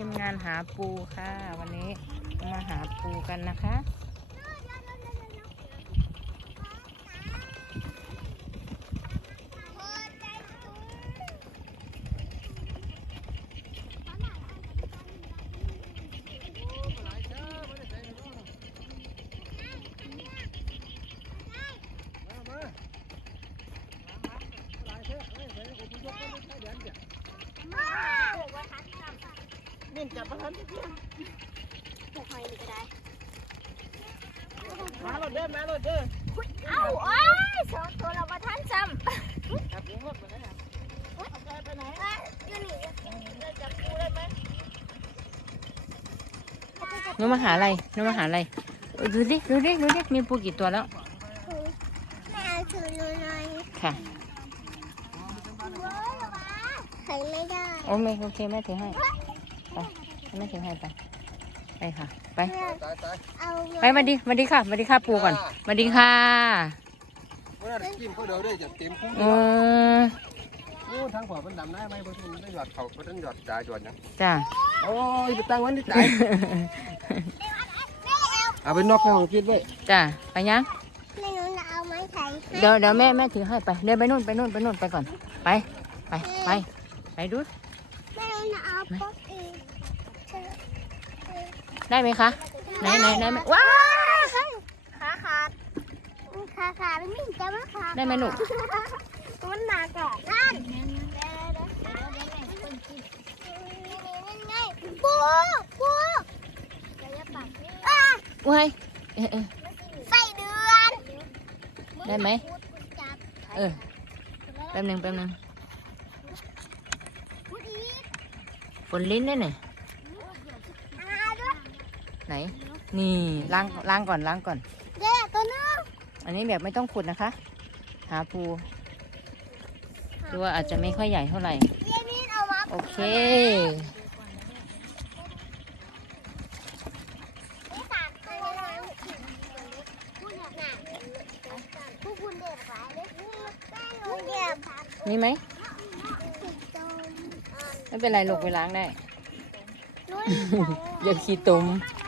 ทีมงานหาปูค่ะ วันนี้มาหาปูกันนะคะ นี่จับประทันที่เพื่อนผูกหอยนี่ก็ได้มาโลดเด้อมาโลดเด้อเอ้าโอ้ยสองตัวเรามาทันซ้จับยิงรถมาแล้วนะเอาไปไปไหนำเอ้ยอยู่นี่จะจับกูได้ไหมหนูมาหาอะไรหนูมาหาอะไรเออดูดิดูดิดูดิมีปูกี่ตัวแล้วแม่เอาถือหนูหน่อยค่ะเว้ยระวังใครไม่ได้โอ้ไม่โอเคแม่ถือให้ไป แม่ถือให้ไป ไปค่ะ ไป ตายตายเอาไปมาดิมาดิค่ะมาดิค่ะปูก่อนมาดิค่ะเมื่อได้กินเขาเดี๋ยวได้จะเต็มคุ้มเออโอ้ทางขวาเป็นดำได้ไหมเพื่อนได้หยอดเขาเพื่อนหยอดจ่ายหยอดนะจ้า โอ้ยไปตั้งวันที่ตายเอาไปนอกให้ของคิดไว้จ้าไปยังแม่หนูจะเอาไม้ไผ่ให้เดี๋ยวเดี๋ยวแม่แม่ถือให้ไปเดินไปนู่นไปนู่นไปนู่นไปก่อน ไป ไปไปไปดูแม่หนูจะเอาป๊อกอีก ได้ไหมคะ ไหนไหนไหนไหมว้าขาขาดขาขาดไม่มีจะมาขาดได้ไหมหนูมันหนักอะนั่นเดี๋ยวเดี๋ยวเดี๋ยวเดี๋ยวเดี๋ยวแม่คนกินนี่นี่ไงปูปูเดี๋ยวจะปักนี่อะว้ายเออเออใส่เดือนได้ไหมจับเออแป๊บหนึงแป๊บหนึงพูดอีกฝนลิ้นได้ไหนอ่าด้วย ไหน นี่ล้างล้างก่อนล้างก่อน เดี๋ยวตัวนึงอันนี้แบบไม่ต้องขุดนะคะ หาปูตัวอาจจะไม่ค่อยใหญ่เท่าไหร่เดี๋ยวนี้เอามาโอเคนี่สามตัวแล้วพูดหนักผู้คุณเด็กหลายเลยแม่หนูเด็กมีไหมติดจมไม่เป็นไรลูกไปล้างได้ นุ้ย อย่าขี้ตุ่มเ